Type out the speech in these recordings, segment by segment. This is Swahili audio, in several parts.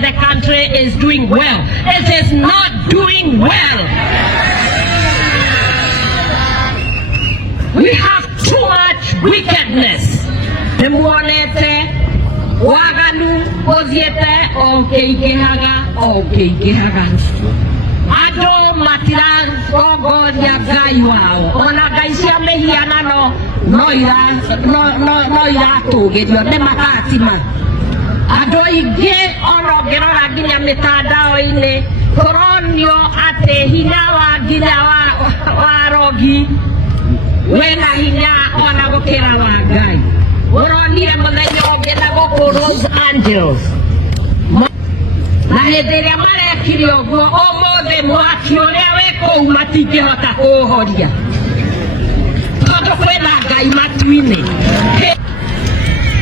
the country is doing well. It is not doing well. We have too much wickedness. Demuonete waganu oziete okeigehaga. Ado matiran ogoria gai wao. Ona gai cia mehiana no ira tugirio ne makatima. Ado ige ono gerora ginya mitandao-ini koronio ate hinya wa ginya wa rogi wena hinya ona gukira wa Ngai. Uronire muthenya ungi na guku Los Angeles na hindi iria marekire uguo umuthi mwaki uria wi kuu matingihota kuuhoria tondu kwina Ngai matu-ini.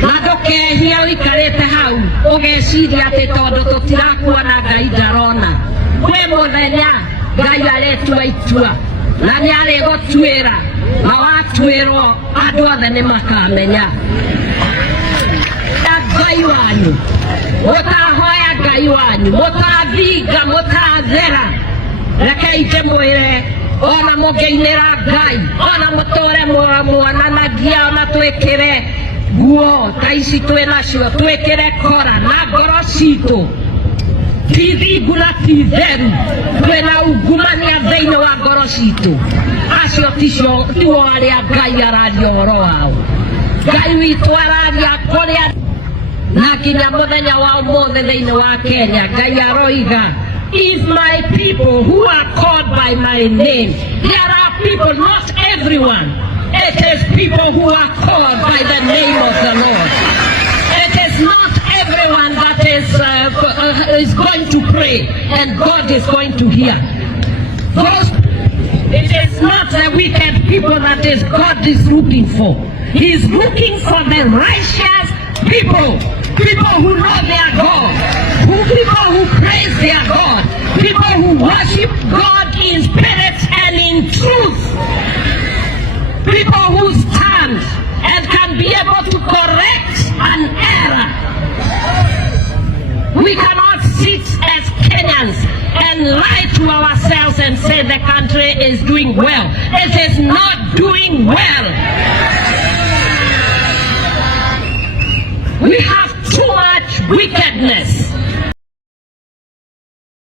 Na ndukehia wikarite hau ugeciria ati tondu tutirakuona Ngai ndarona. Kwi muthenya Ngai aretua itua na ni arigutuira na watuirwo andu othe ni makamenya Ngai wanyu, mutahoya Ngai wanyu, mutathinga mutathera. Rekei ndimwire ona mungiinira Ngai ona muture mwananagia ona twikire nguo ta ici twinacio twikire kora na ngoro citu ti thingu na ti theru, twina ungumania thiini wa ngoro citu. Acio tiwo aria Ngai araria uhoro wao. Ngai witu araria kuria na nginya muthenya wa umuthi thiini wa Kenya Ngai aroiga, if my people who are called by my name. There are people, not everyone. It is people who are called by the name of the Lord. It is not everyone that is going to pray and God is going to hear. It is not the wicked people that God is looking for. He is looking for the righteous people who know their God, people who praise their God, people who worship God in spirit and in truth, people who stand and can be able to correct an error. We cannot sit as Kenyans and lie to ourselves and say the country is doing well. It is not doing well. We have too much wickedness.